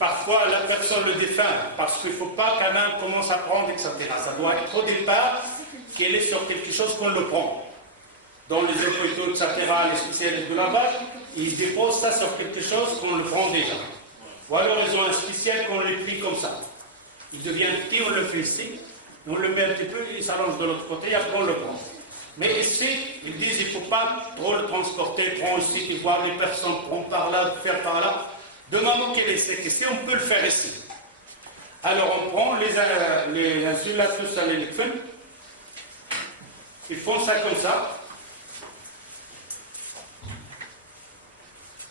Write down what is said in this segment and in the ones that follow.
parfois la personne le défunt, parce qu'il ne faut pas qu'un âme commence à prendre, etc. Ça doit être au départ qu'elle est sur quelque chose qu'on le prend. Dans les hôpitaux, etc., les spécialistes de lavage, ils déposent ça sur quelque chose qu'on le prend déjà. Ou alors ils ont un spécial qu'on les plie comme ça. Il devient petit, on le fait ici, on le met un petit peu, il s'allonge de l'autre côté, et après on le prend. Mais ici, ils disent qu'il ne faut pas trop le transporter, prendre ici, qu'ils voient les personnes prendre par là, faire par là. De moment qu'elle est sec ici, on peut le faire ici. Alors on prend les insulatus à l'électron, ils font ça comme ça.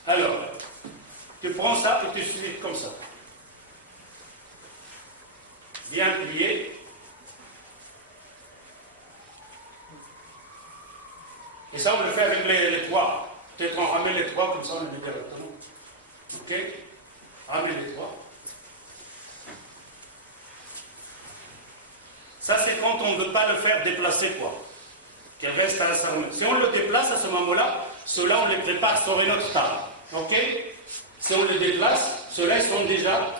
Alors, tu prends ça et tu suis comme ça. Bien plié. Et ça, on le fait avec les trois. Peut-être on ramène les trois, comme ça on le met directement. Ok? Ramène les trois. Ça, c'est quand on ne veut pas le faire déplacer, quoi. Qu'il reste à la cervelle. Si on le déplace à ce moment-là, ceux-là, on les prépare sur une autre table. Ok? Si on les déplace, ceux-là, ils sont déjà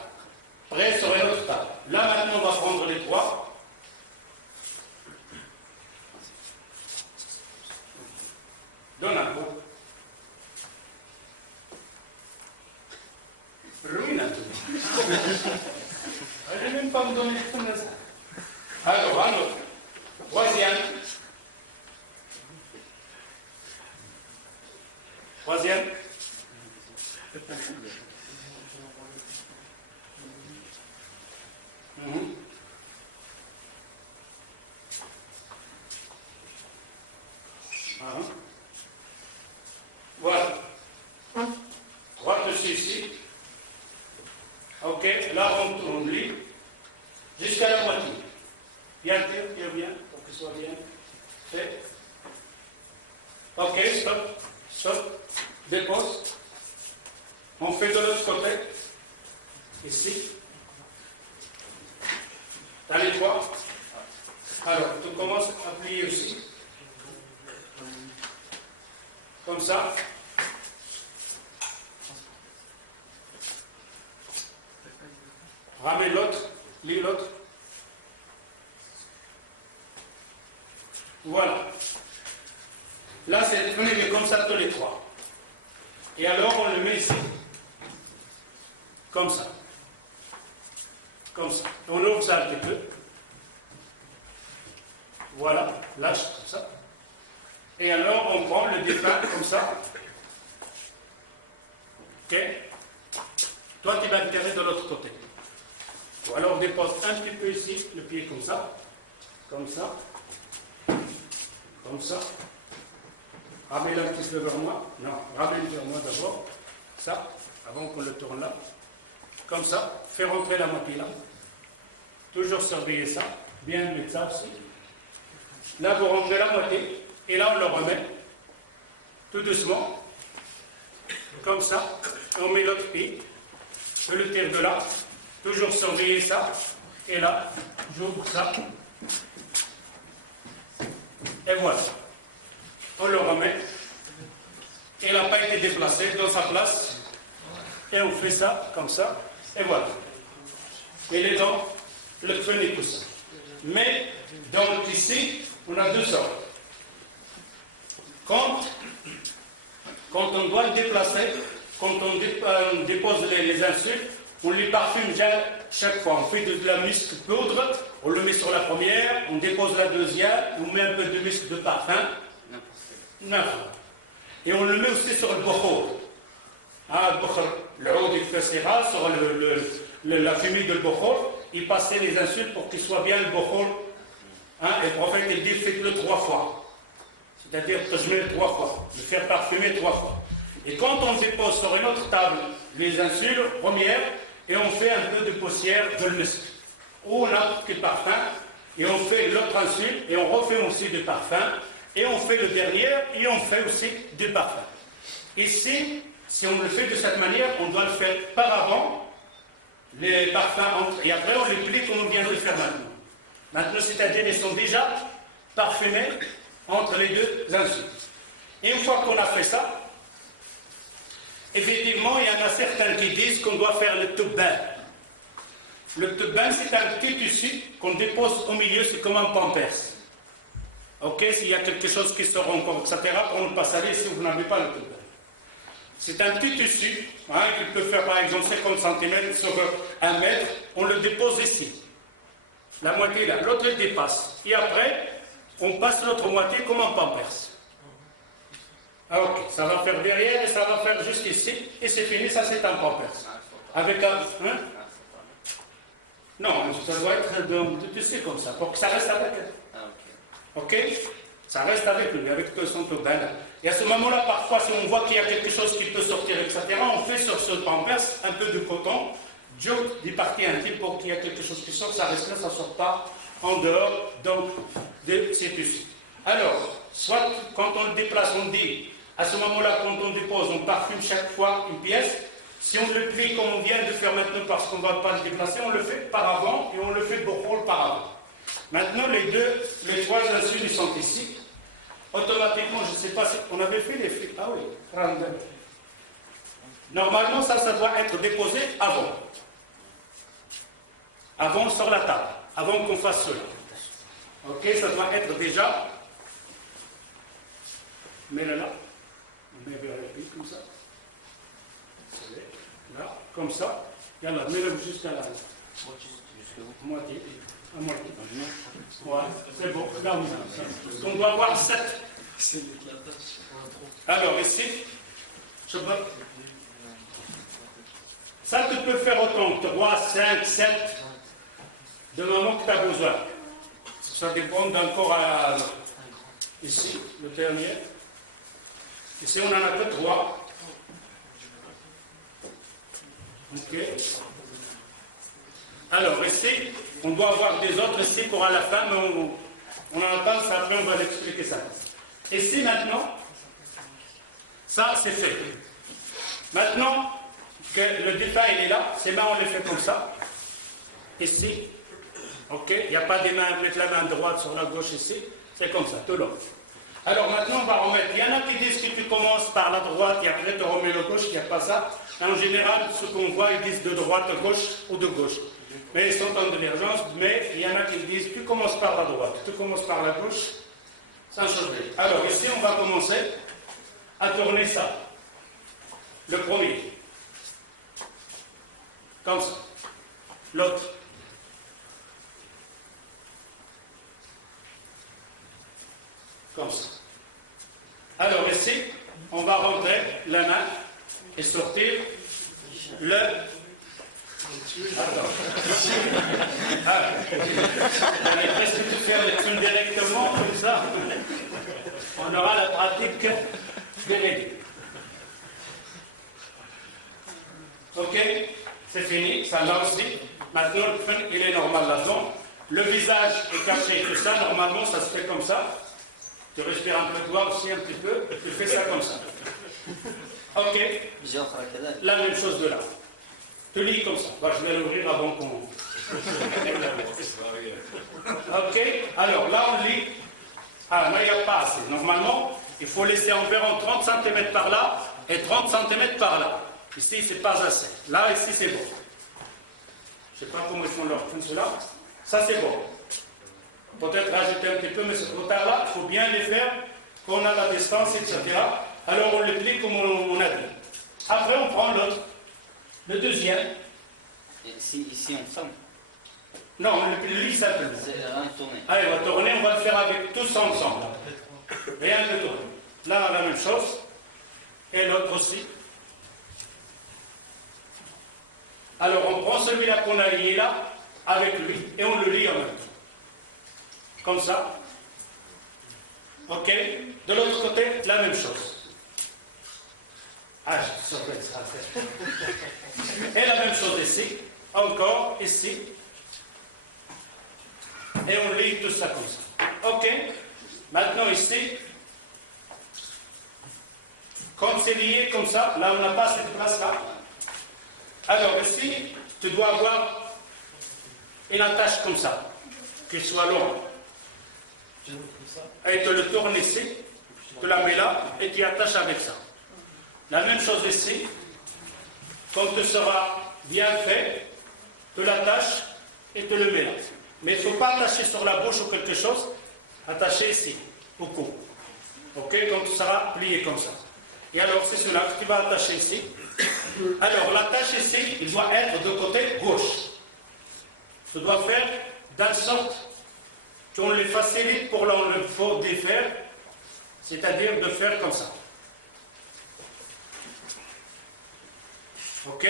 prêts sur une autre table. Là, maintenant, on va prendre les trois. Donne un coup. Ruine un peu. Elle ne veut même pas me donner tout ça. Alors, un autre. Troisième. Troisième. Voilà. Trois dessus ici. Ok, là on tourne lit jusqu'à la moitié. Bien, bien, pour que ce soit bien fait. Ok, stop, stop, dépose. On fait de l'autre côté. Ici. Dans les trois. Alors, tu commences à plier aussi. Comme ça. Ramène l'autre, lis l'autre. Voilà. Là, c'est comme ça tous les trois. Et alors, on le met ici. Comme ça. Comme ça. On ouvre ça un petit peu. Voilà. Lâche comme ça. Et alors, on prend le défunt comme ça. Ok? Toi, tu vas te tirer de l'autre côté. Ou alors, on dépose un petit peu ici, le pied comme ça. Comme ça. Comme ça. Ramène un petit peu vers moi. Non, ramène vers moi d'abord. Ça, avant qu'on le tourne là. Comme ça. Fais rentrer la moitié là. Toujours surveiller ça. Bien mettre ça aussi. Là, vous rentrez la moitié. Et là, on le remet. Tout doucement. Comme ça. Et on met l'autre pied. Je le tire de là. Toujours surveiller ça. Et là, j'ouvre ça. Et voilà. On le remet. Il n'a pas été déplacé dans sa place. Et on fait ça, comme ça. Et voilà. Et les dents, le prenez tout ça. Mais, donc ici, on a deux sortes. Quand on doit le déplacer, quand on dépose les insultes, on les parfume chaque fois. On fait de la musc poudre, on le met sur la première, on dépose la deuxième, on met un peu de musc de parfum. Et on le met aussi sur le bokhor. Le haut du fessera, sur la fumée de bokhor, il passait les insultes pour qu'il soit bien le bokhor. Et le prophète il dit faites-le 3 fois. C'est-à-dire que je mets 3 fois, le faire parfumer 3 fois. Et quand on dépose sur une autre table les insultes, première, et on fait un peu de poussière de musc. Ou on n'a que parfum, et on fait l'autre insulte, et on refait aussi du parfum, et on fait le dernier, et on fait aussi du parfum. Ici, si on le fait de cette manière, on doit le faire par avant, les parfums entre, et après on les plie comme on vient de le faire maintenant. Maintenant, c'est-à-dire qu'ils sont déjà parfumés entre les deux insultes. Et une fois qu'on a fait ça, Effectivement, il y en a certains qui disent qu'on doit faire le tubban. Le tubban, c'est un petit tissu qu'on dépose au milieu, c'est comme un pampers. Ok, s'il y a quelque chose qui sort encore, etc., on ne passe aller si vous n'avez pas le tubban. C'est un petit tissu, hein, qui peut faire par exemple 50 cm sur 1 mètre, on le dépose ici. La moitié là, l'autre elle dépasse. Et après, on passe l'autre moitié comme un pampers. Ah, ok, ça va faire derrière et ça va faire juste ici, et c'est fini, ça c'est un pampers. Avec un... Hein? Non, ça doit être de tissu comme ça, pour que ça reste avec elle. Ok? Ça reste avec lui, avec son tubban. Et à ce moment-là, parfois, si on voit qu'il y a quelque chose qui peut sortir, etc., on fait sur ce pampers un peu de coton, des parties intimes pour qu'il y ait quelque chose qui sort, ça reste là, ça ne sort pas en dehors donc, de ces tissus. Alors, soit quand on le déplace, on dit, à ce moment-là, quand on dépose, on parfume chaque fois une pièce. Si on le plie comme on vient de faire maintenant parce qu'on ne va pas le déplacer, on le fait par avant et on le fait bokhor par avant. Maintenant, les trois insules ils sont ici. Automatiquement, je ne sais pas si on avait fait les fils. Ah oui, normalement, ça doit être déposé avant. Avant sur la table, avant qu'on fasse cela. Ok, ça doit être déjà. Mets-le là. On met vers le pied comme ça. Là, comme ça. Yallah, mets-le jusqu'à là. Moitié. À moitié. Voilà, c'est bon. Là, on doit avoir 7. Alors, ici, ça, tu peux faire autant. 3, 5, 7. De moment que tu as besoin. Ça dépend d'un corps à l'autre. Ici, le dernier. Ici, on n'en a que 3. Ok. Alors, ici, on doit avoir des autres ici pour à la fin, mais on en attend ça, après on va l'expliquer ça. Ici, maintenant, ça, c'est fait. Maintenant que le détail il est là, ces mains, on les fait comme ça. Ici. Ok, il n'y a pas des mains, mettre la main droite sur la gauche ici, c'est comme ça, tout long. Alors maintenant, on va remettre. Il y en a qui disent que tu commences par la droite et après tu remets le gauche, il n'y a pas ça. En général, ce qu'on voit, ils disent de droite à gauche ou de gauche. Mais ils sont en divergence, mais il y en a qui disent tu commences par la droite, tu commences par la gauche, sans changer. Alors ici, on va commencer à tourner ça. Le premier. Comme ça. L'autre. Comme ça. Alors ici, on va rentrer la main et sortir le... Attends. On est presque tout faire les trucs directement, comme ça. On aura la pratique véridique. Ok? C'est fini, ça là aussi. Maintenant, le fun, il est normal là-dedans. Le visage est caché, tout ça, normalement, ça se fait comme ça. Tu respires un peu toi aussi un petit peu, tu fais ça comme ça. Ok. La même chose de là. Tu lis comme ça. Bah, je vais l'ouvrir avant qu'on... Ok. Alors là on lit. Ah, là il n'y a pas assez. Normalement, il faut laisser environ 30 cm par là et 30 cm par là. Ici, c'est pas assez. Là, ici, c'est bon. Je ne sais pas comment ils font leur fun, cela. Ça, c'est bon. Peut-être rajouter un petit peu, mais ce retard-là, il faut bien les faire, qu'on a la distance, etc. Alors, on les plie comme on a dit. Après, on prend l'autre. Le deuxième. Ici, ensemble. Non, on le lit simplement. Tourner. Allez, on va tourner, on va le faire avec tous ensemble. Rien de tourner. Là, la même chose. Et l'autre aussi. Alors, on prend celui-là qu'on a lié là, avec lui, et on le lit en même temps. Comme ça. Ok. De l'autre côté, la même chose. Ah, je saurais ça faire. Et la même chose ici. Encore, ici. Et on lit tout ça comme ça. Ok. Maintenant ici. Comme c'est lié comme ça, là on n'a pas cette place-là. Alors ici, tu dois avoir une attache comme ça, qui soit longue. Et tu le tournes ici, tu la mets là, et tu attaches avec ça. La même chose ici, quand ce sera bien fait, tu l'attaches et tu le mets là. Mais il ne faut pas attacher sur la bouche ou quelque chose, attacher ici, au cou. Ok, donc tu seras plié comme ça. Et alors c'est cela que tu vas attacher ici. Alors l'attache ici, il doit être de côté gauche. Tu dois faire d'une sorte qu'on le facilite pour le défaire, c'est-à-dire de faire comme ça. Ok?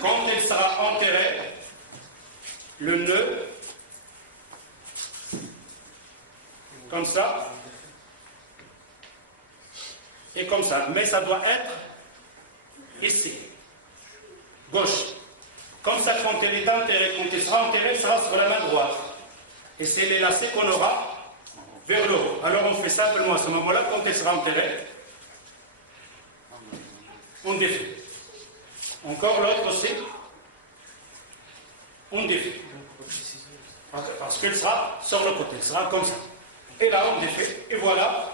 Quand il sera enterré, le nœud, comme ça, et comme ça. Mais ça doit être ici, gauche. Comme ça, quand il est enterré, quand il sera enterré, il sera sur la main droite. Et c'est les lacets qu'on aura vers le haut. Alors on fait simplement à ce moment-là, quand il sera enterré, on défait. Encore l'autre aussi, on défait. Parce qu'il sera sur le côté, il sera comme ça. Et là, on défait, et voilà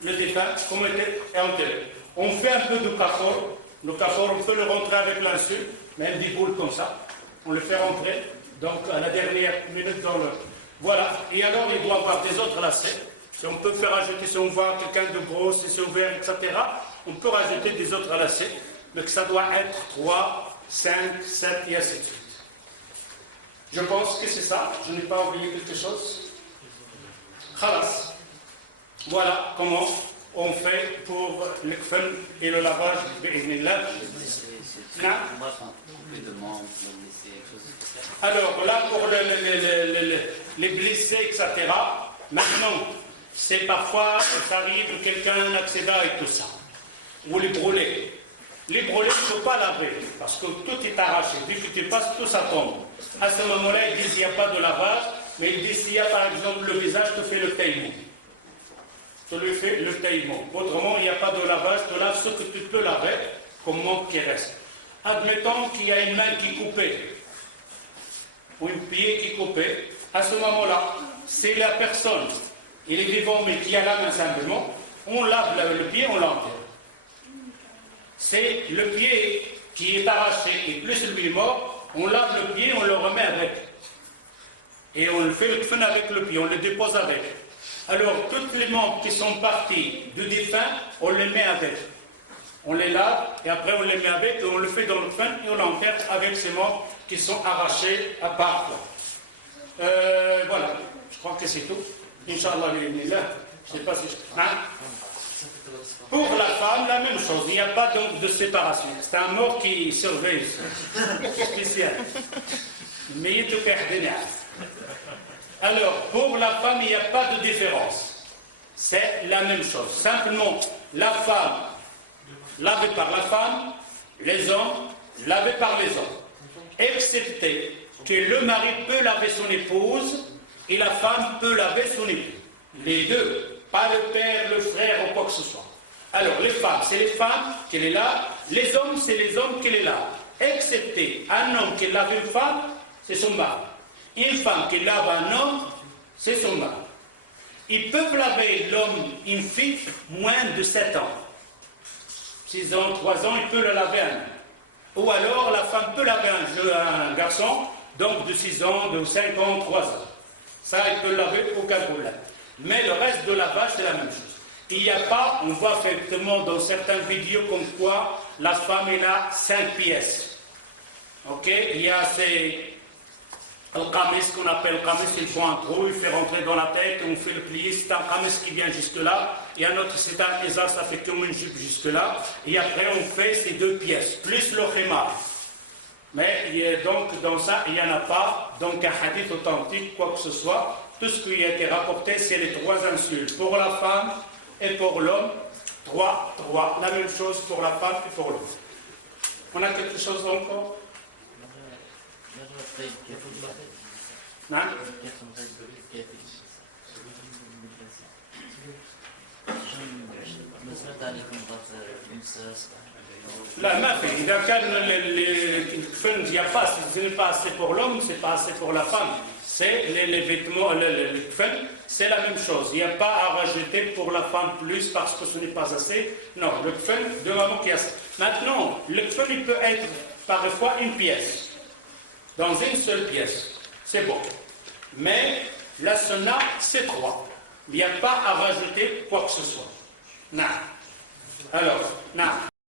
le défunt, comme il est enterré. On fait un peu de kafor. Le kafor, on peut le rentrer avec l'insu, même des boules comme ça. On le fait rentrer, donc à la dernière minute dans le... Voilà. Et alors, il doit avoir des autres lacets. Si on peut faire rajouter, si on voit quelqu'un de gros, si c'est ouvert, etc., on peut rajouter des autres lacets. Mais que ça doit être 3, 5, 7 et ainsi de suite. Je pense que c'est ça. Je n'ai pas oublié quelque chose. Khalas. Voilà comment on fait pour le kfan et le lavage de bi'idhnillah. Alors là, pour les blessés, etc., maintenant, c'est parfois, ça arrive, quelqu'un a un accident et tout ça. Ou les brûlés. Les brûlés, il ne faut pas laver, parce que tout est arraché. Dès que tu passes, tout ça tombe. À ce moment-là, ils disent qu'il n'y a pas de lavage, mais ils disent qu'il y a par exemple le visage, tu fais le taïmou. Tu lui fais le taïmou. Autrement, il n'y a pas de lavage, tu laves ce que tu peux laver, comme manque qui reste. Admettons qu'il y a une main qui est coupée, ou un pied qui est coupé. À ce moment-là, c'est la personne, il est vivant, mais qui a la main simplement, on lave le pied, on l'enterre. C'est le pied qui est arraché et plus lui est mort, on lave le pied, on le remet avec. Et on le fait le kfan avec le pied, on le dépose avec. Alors, tous les membres qui sont partis du défunt, on les met avec. On les lave et après on les met avec et on le fait dans le kfan et on l'enterre avec ces membres qui sont arrachés à part. Voilà, je crois que c'est tout. Inch'Allah, je ne sais pas si je... Hein? Pour la femme, la même chose. Il n'y a pas donc de séparation. C'est un mort qui surveille. Spécial. Mais il te perd des nerfs. Alors, pour la femme, il n'y a pas de différence. C'est la même chose. Simplement, la femme, lavée par la femme, les hommes, lavés par les hommes. Excepté que le mari peut laver son épouse et la femme peut laver son époux. Les deux, pas le père, le frère ou quoi que ce soit. Alors, les femmes, c'est les femmes qui les lavent. Les hommes, c'est les hommes qui les lavent. Excepté un homme qui lave une femme, c'est son mari. Une femme qui lave un homme, c'est son mari. Ils peuvent laver l'homme, une fille, moins de 7 ans. 6 ans, 3 ans, il peut le laver un homme. Ou alors, la femme peut laver un garçon, donc de 6 ans, de 5 ans, 3 ans. Ça, il peut le laver, aucun problème. Mais le reste de lavage, c'est la même chose. Il n'y a pas, on voit effectivement dans certaines vidéos comme quoi la femme elle a 5 pièces. Ok, il y a ces le kamis qu'on appelle kamis, il faut un trou, il fait rentrer dans la tête, on fait le plié, c'est un kamis qui vient jusque là, et un autre c'est un izar, ça fait comme une jupe jusque là, et après on fait ces 2 pièces, plus le khimar. Mais donc dans ça, il n'y en a pas, donc un hadith authentique, quoi que ce soit. Tout ce qui a été rapporté, c'est les 3 insultes. Pour la femme et pour l'homme, 3. La même chose pour la femme et pour l'homme. On a quelque chose encore? Non? لا ما في إذا كان الكفن il n'y a pas, ce n'est pas assez pour l'homme, c'est pas assez pour la femme. C'est les vêtements, le kfan, c'est la même chose. Il n'y a pas à rajouter pour la femme plus parce que ce n'est pas assez. Non, le kfan, de moment qu'il y a Maintenant, le kfun, il peut être parfois une pièce, dans une seule pièce. C'est bon. Mais la sunna, c'est 3. Il n'y a pas à rajouter quoi que ce soit. Non. Alors, non.